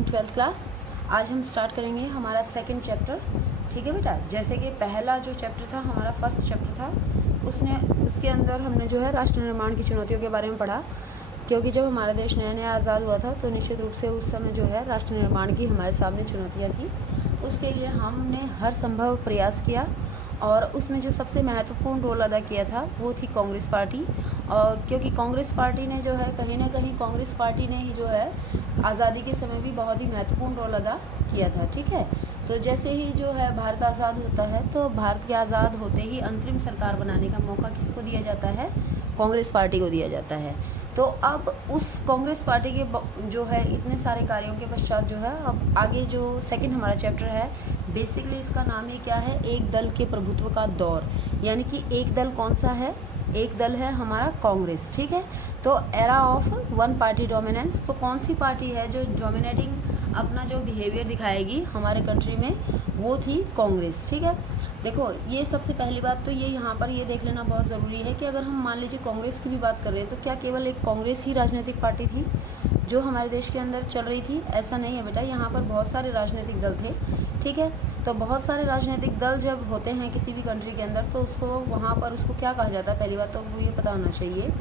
Morning 12th class. आज हम start करेंगे हमारा सेकंड चैप्टर। ठीक है बेटा, जैसे कि पहला जो चैप्टर था हमारा फर्स्ट चैप्टर था, उसके अंदर हमने जो है राष्ट्र निर्माण की चुनौतियों के बारे में पढ़ा। क्योंकि जब हमारा देश नया नया आज़ाद हुआ था तो निश्चित रूप से उस समय जो है राष्ट्र निर्माण की हमारे सामने चुनौतियाँ थी। उसके लिए हमने हर संभव प्रयास किया और उसमें जो सबसे महत्वपूर्ण रोल अदा किया था वो थी कांग्रेस पार्टी। और क्योंकि कांग्रेस पार्टी ने जो है कहीं ना कहीं कांग्रेस पार्टी ने ही जो है आज़ादी के समय भी बहुत ही महत्वपूर्ण रोल अदा किया था। ठीक है, तो जैसे ही जो है भारत आज़ाद होता है तो भारत के आज़ाद होते ही अंतरिम सरकार बनाने का मौका किसको दिया जाता है? कांग्रेस पार्टी को दिया जाता है। तो अब उस कांग्रेस पार्टी के जो है इतने सारे कार्यों के पश्चात जो है अब आगे जो सेकंड हमारा चैप्टर है, बेसिकली इसका नाम ही क्या है? एक दल के प्रभुत्व का दौर। यानी कि एक दल कौन सा है? एक दल है हमारा कांग्रेस। ठीक है, तो era of one party dominance. तो कौन सी पार्टी है जो डोमिनेटिंग अपना जो बिहेवियर दिखाएगी हमारे कंट्री में, वो थी कांग्रेस। ठीक है, देखो ये सबसे पहली बात तो ये यहाँ पर ये देख लेना बहुत ज़रूरी है कि अगर हम मान लीजिए कांग्रेस की भी बात कर रहे हैं तो क्या केवल एक कांग्रेस ही राजनीतिक पार्टी थी जो हमारे देश के अंदर चल रही थी? ऐसा नहीं है बेटा, यहाँ पर बहुत सारे राजनीतिक दल थे। ठीक है, तो बहुत सारे राजनीतिक दल जब होते हैं किसी भी कंट्री के अंदर तो उसको वहाँ पर उसको क्या कहा जाता है? पहली बात तो वो ये पता होना चाहिए,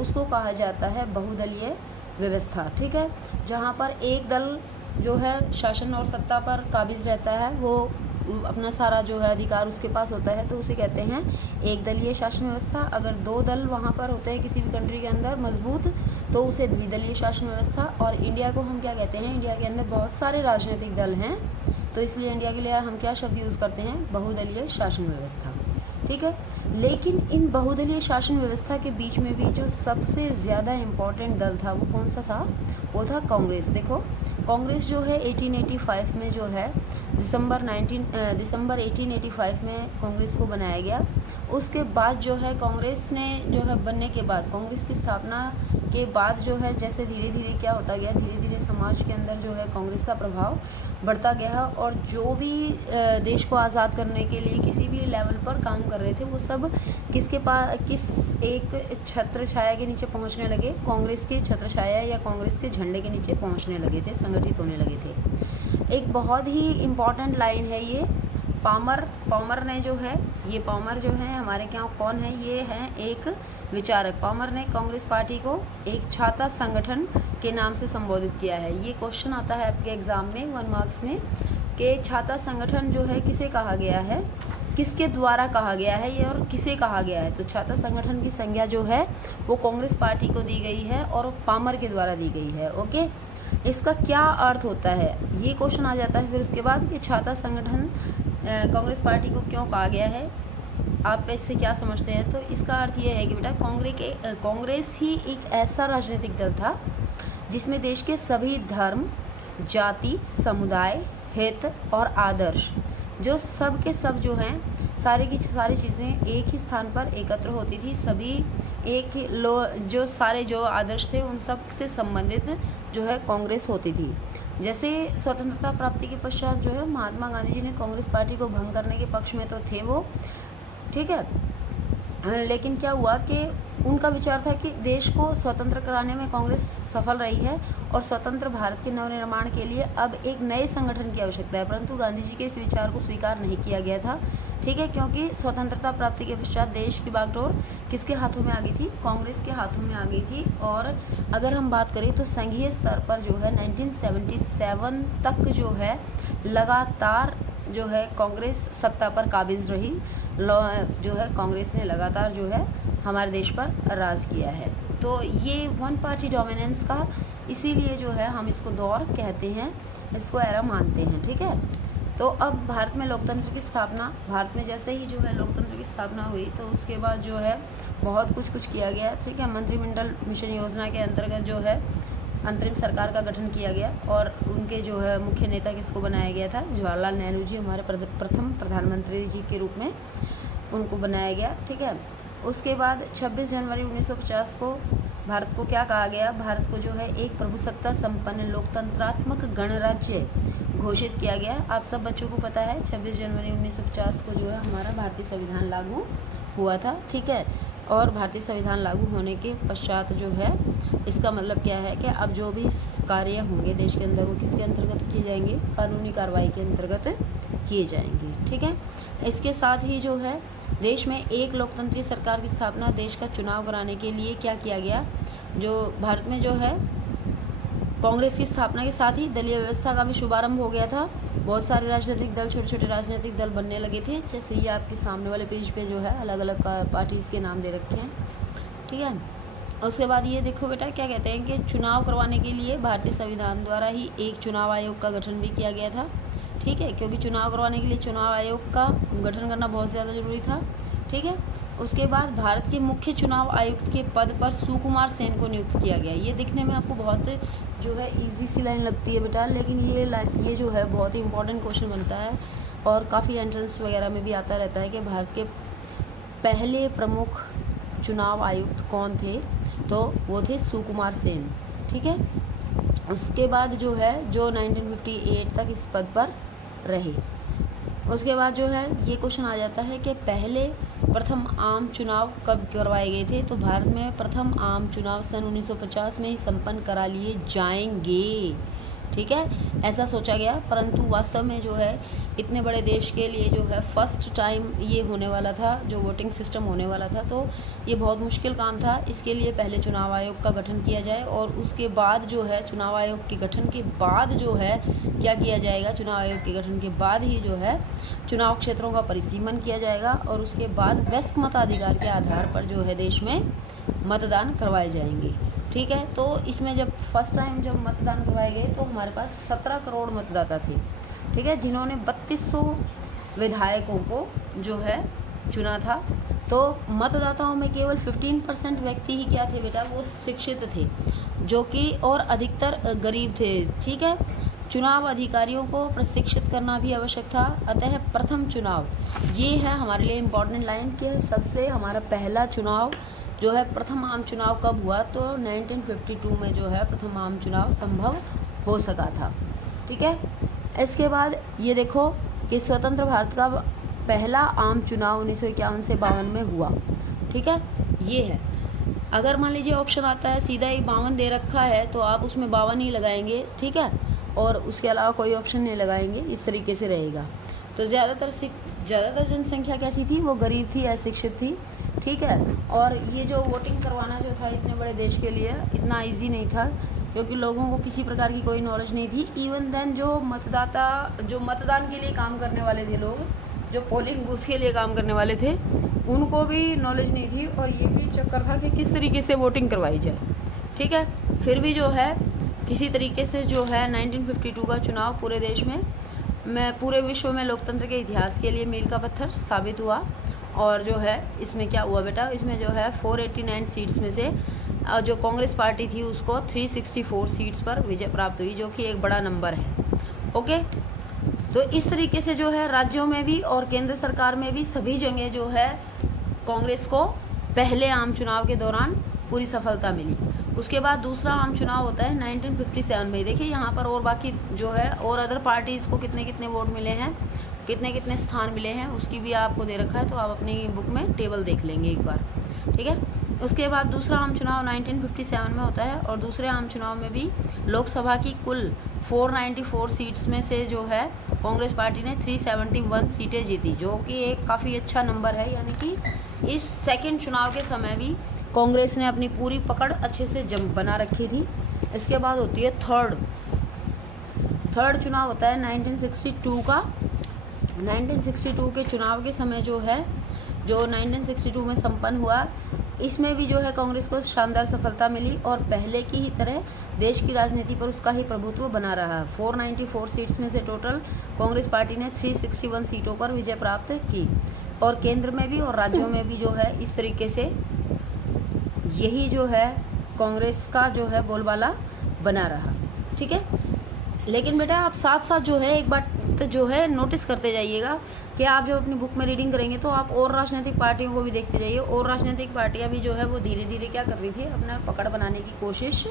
उसको कहा जाता है बहुदलीय व्यवस्था। ठीक है, जहाँ पर एक दल जो है शासन और सत्ता पर काबिज रहता है, वो अपना सारा जो है अधिकार उसके पास होता है, तो उसे कहते हैं एक दलीय शासन व्यवस्था। अगर दो दल वहाँ पर होते हैं किसी भी कंट्री के अंदर मजबूत तो उसे द्विदलीय शासन व्यवस्था। और इंडिया को हम क्या कहते हैं? इंडिया के अंदर बहुत सारे राजनीतिक दल हैं तो इसलिए इंडिया के लिए हम क्या शब्द यूज़ करते हैं? बहुदलीय शासन व्यवस्था। ठीक है, लेकिन इन बहुदलीय शासन व्यवस्था के बीच में भी जो सबसे ज़्यादा इम्पोर्टेंट दल था वो कौन सा था? वो था कांग्रेस। देखो कांग्रेस जो है 1885 में जो है दिसंबर 1885 में कांग्रेस को बनाया गया। उसके बाद जो है कांग्रेस ने जो है बनने के बाद, कांग्रेस की स्थापना के बाद जो है जैसे धीरे धीरे क्या होता गया, धीरे धीरे समाज के अंदर जो है कांग्रेस का प्रभाव बढ़ता गया और जो भी देश को आज़ाद करने के लिए किसी भी लेवल पर काम कर रहे थे वो सब किस एक छत्र छाया के नीचे पहुंचने लगे? कांग्रेस के छत्र छाया या कांग्रेस के झंडे के नीचे पहुंचने लगे थे, संगठित होने लगे थे। एक बहुत ही इम्पॉर्टेंट लाइन है ये। पामर ने जो है, ये पामर जो है हमारे क्या कौन है? ये हैं एक विचारक। पामर ने कांग्रेस पार्टी को एक छात्र संगठन के नाम से संबोधित किया है। ये क्वेश्चन आता है आपके एग्जाम में 1 मार्क्स में कि छात्र संगठन जो है किसे कहा गया है, किसके द्वारा कहा गया है ये और किसे कहा गया है? तो छात्र संगठन की संज्ञा जो है वो कांग्रेस पार्टी को दी गई है और पामर के द्वारा दी गई है। ओके, इसका क्या अर्थ होता है? ये क्वेश्चन आ जाता है फिर उसके बाद कि छात्र संगठन कांग्रेस पार्टी को क्यों कहा गया है, आप इससे क्या समझते हैं? तो इसका अर्थ ये है कि बेटा कांग्रेस ही एक ऐसा राजनीतिक दल था जिसमें देश के सभी धर्म, जाति, समुदाय, हित और आदर्श जो सब के सब जो हैं सारी की सारी चीज़ें एक ही स्थान पर एकत्र होती थी। सभी एक जो सारे जो आदर्श थे उन सब से संबंधित जो है कांग्रेस होती थी। जैसे स्वतंत्रता प्राप्ति के पश्चात जो है महात्मा गांधी जी ने कांग्रेस पार्टी को भंग करने के पक्ष में तो थे वो, ठीक है, लेकिन क्या हुआ कि उनका विचार था कि देश को स्वतंत्र कराने में कांग्रेस सफल रही है और स्वतंत्र भारत के नवनिर्माण के लिए अब एक नए संगठन की आवश्यकता है। परंतु गांधी जी के इस विचार को स्वीकार नहीं किया गया था। ठीक है, क्योंकि स्वतंत्रता प्राप्ति के पश्चात देश की बागडोर किसके हाथों में आ गई थी? कांग्रेस के हाथों में आ गई थी। और अगर हम बात करें तो संघीय स्तर पर जो है 1977 तक जो है लगातार जो है कांग्रेस सत्ता पर काबिज रही। जो है कांग्रेस ने लगातार जो है हमारे देश पर राज किया है। तो ये वन पार्टी डोमिनेंस का इसीलिए जो है हम इसको दौर कहते हैं, इसको एरा मानते हैं। ठीक है, तो अब भारत में लोकतंत्र की स्थापना, भारत में जैसे ही जो है लोकतंत्र की स्थापना हुई तो उसके बाद जो है बहुत कुछ किया गया। ठीक है, मंत्रिमंडल मिशन योजना के अंतर्गत जो है अंतरिम सरकार का गठन किया गया और उनके जो है मुख्य नेता किसको बनाया गया था? जवाहरलाल नेहरू जी हमारे प्रथम प्रधानमंत्री जी के रूप में उनको बनाया गया। ठीक है, उसके बाद 26 जनवरी 1950 को भारत को क्या कहा गया? भारत को जो है एक प्रभुसत्ता संपन्न लोकतंत्रात्मक गणराज्य घोषित किया गया। आप सब बच्चों को पता है 26 जनवरी 1950 को जो है हमारा भारतीय संविधान लागू हुआ था। ठीक है, और भारतीय संविधान लागू होने के पश्चात जो है इसका मतलब क्या है कि अब जो भी कार्य होंगे देश के अंदर वो किसके अंतर्गत किए जाएंगे, कानूनी कार्रवाई के अंतर्गत किए जाएंगे। ठीक है, इसके साथ ही जो है देश में एक लोकतंत्री सरकार की स्थापना, देश का चुनाव कराने के लिए क्या किया गया, जो भारत में जो है कांग्रेस की स्थापना के साथ ही दलीय व्यवस्था का भी शुभारंभ हो गया था। बहुत सारे राजनीतिक दल, छोटे छोटे राजनीतिक दल बनने लगे थे, जैसे ये आपके सामने वाले पेज पे जो है अलग अलग पार्टीज़ के नाम दे रखे हैं। ठीक है, उसके बाद ये देखो बेटा क्या कहते हैं कि चुनाव करवाने के लिए भारतीय संविधान द्वारा ही एक चुनाव आयोग का गठन भी किया गया था। ठीक है, क्योंकि चुनाव करवाने के लिए चुनाव आयोग का गठन करना बहुत ज़्यादा ज़रूरी था। ठीक है, उसके बाद भारत के मुख्य चुनाव आयुक्त के पद पर सुकुमार सेन को नियुक्त किया गया। ये दिखने में आपको बहुत जो है इजी सी लाइन लगती है बेटा, लेकिन ये जो है बहुत ही इंपॉर्टेंट क्वेश्चन बनता है और काफ़ी एंट्रेंस वगैरह में भी आता रहता है कि भारत के पहले प्रमुख चुनाव आयुक्त कौन थे, तो वो थे सुकुमार सेन। ठीक है, उसके बाद जो है जो 1958 तक इस पद पर रहे। उसके बाद जो है ये क्वेश्चन आ जाता है कि पहले प्रथम आम चुनाव कब करवाए गए थे, तो भारत में प्रथम आम चुनाव सन 1950 में ही संपन्न करा लिए जाएंगे। ठीक है, ऐसा सोचा गया, परंतु वास्तव में जो है इतने बड़े देश के लिए जो है फर्स्ट टाइम ये होने वाला था, जो वोटिंग सिस्टम होने वाला था, तो ये बहुत मुश्किल काम था। इसके लिए पहले चुनाव आयोग का गठन किया जाए और उसके बाद जो है चुनाव आयोग के गठन के बाद जो है क्या किया जाएगा, चुनाव आयोग के गठन के बाद ही जो है चुनाव क्षेत्रों का परिसीमन किया जाएगा और उसके बाद वयस्क मताधिकार के आधार पर जो है देश में मतदान करवाए जाएंगे। ठीक है, तो इसमें जब फर्स्ट टाइम जब मतदान करवाए गए तो हमारे पास 17 करोड़ मतदाता थे। ठीक है, जिन्होंने 3200 विधायकों को जो है चुना था। तो मतदाताओं में केवल 15% व्यक्ति ही क्या थे बेटा, वो शिक्षित थे, जो कि और अधिकतर गरीब थे। ठीक है, चुनाव अधिकारियों को प्रशिक्षित करना भी आवश्यक था। अतः प्रथम चुनाव, ये है हमारे लिए इम्पोर्टेंट लाइन कि सबसे हमारा पहला चुनाव जो है प्रथम आम चुनाव कब हुआ, तो 1952 में जो है प्रथम आम चुनाव संभव हो सका था। ठीक है, इसके बाद ये देखो कि स्वतंत्र भारत का पहला आम चुनाव 1951 से 52 में हुआ। ठीक है, ये है। अगर मान लीजिए ऑप्शन आता है सीधा ही 52 दे रखा है तो आप उसमें 52 ही लगाएंगे। ठीक है, और उसके अलावा कोई ऑप्शन नहीं लगाएंगे, इस तरीके से रहेगा। तो ज़्यादातर जनसंख्या कैसी थी, वो गरीब थी, अशिक्षित थी। ठीक है, और ये जो वोटिंग करवाना जो था इतने बड़े देश के लिए इतना इजी नहीं था, क्योंकि लोगों को किसी प्रकार की कोई नॉलेज नहीं थी। इवन देन जो मतदान के लिए काम करने वाले थे लोग, जो पोलिंग बूथ के लिए काम करने वाले थे, उनको भी नॉलेज नहीं थी और ये भी चक्कर था कि किस तरीके से वोटिंग करवाई जाए। ठीक है, फिर भी जो है किसी तरीके से जो है 1952 का चुनाव पूरे देश में पूरे विश्व में लोकतंत्र के इतिहास के लिए मील का पत्थर साबित हुआ। और जो है इसमें क्या हुआ बेटा, इसमें जो है 489 सीट्स में से जो कांग्रेस पार्टी थी उसको 364 सीट्स पर विजय प्राप्त हुई, जो कि एक बड़ा नंबर है। ओके, तो इस तरीके से जो है राज्यों में भी और केंद्र सरकार में भी सभी जगह जो है कांग्रेस को पहले आम चुनाव के दौरान पूरी सफलता मिली। उसके बाद दूसरा आम चुनाव होता है 1957 में। देखिए यहाँ पर और बाकी जो है और अदर पार्टीज़ को कितने कितने वोट मिले हैं, कितने कितने स्थान मिले हैं, उसकी भी आपको दे रखा है, तो आप अपनी बुक में टेबल देख लेंगे एक बार। ठीक है, उसके बाद दूसरा आम चुनाव 1957 में होता है और दूसरे आम चुनाव में भी लोकसभा की कुल 494 सीट्स में से जो है कांग्रेस पार्टी ने 371 सीटें जीती, जो कि एक काफ़ी अच्छा नंबर है। यानी कि इस सेकंड चुनाव के समय भी कांग्रेस ने अपनी पूरी पकड़ अच्छे से बना रखी थी। इसके बाद होती है थर्ड चुनाव होता है 1962 का। 1962 के चुनाव के समय जो है जो 1962 में संपन्न हुआ, इसमें भी जो है कांग्रेस को शानदार सफलता मिली और पहले की ही तरह देश की राजनीति पर उसका ही प्रभुत्व बना रहा। 494 सीट्स में से टोटल कांग्रेस पार्टी ने 361 सीटों पर विजय प्राप्त की और केंद्र में भी और राज्यों में भी जो है इस तरीके से यही जो है कांग्रेस का जो है बोलबाला बना रहा। ठीक है, लेकिन बेटा आप साथ साथ जो है एक बात जो है नोटिस करते जाइएगा कि आप जब अपनी बुक में रीडिंग करेंगे तो आप और राजनीतिक पार्टियों को भी देखते जाइए। और राजनीतिक पार्टियां भी जो है वो धीरे धीरे क्या कर रही थी, अपना पकड़ बनाने की कोशिश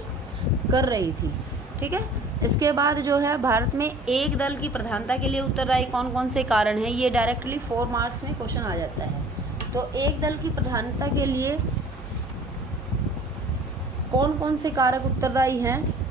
कर रही थी। ठीक है, इसके बाद जो है भारत में एक दल की प्रधानता के लिए उत्तरदायी कौन कौन से कारण हैं, ये डायरेक्टली 4 मार्क्स में क्वेश्चन आ जाता है। तो एक दल की प्रधानता के लिए कौन कौन से कारक उत्तरदायी हैं?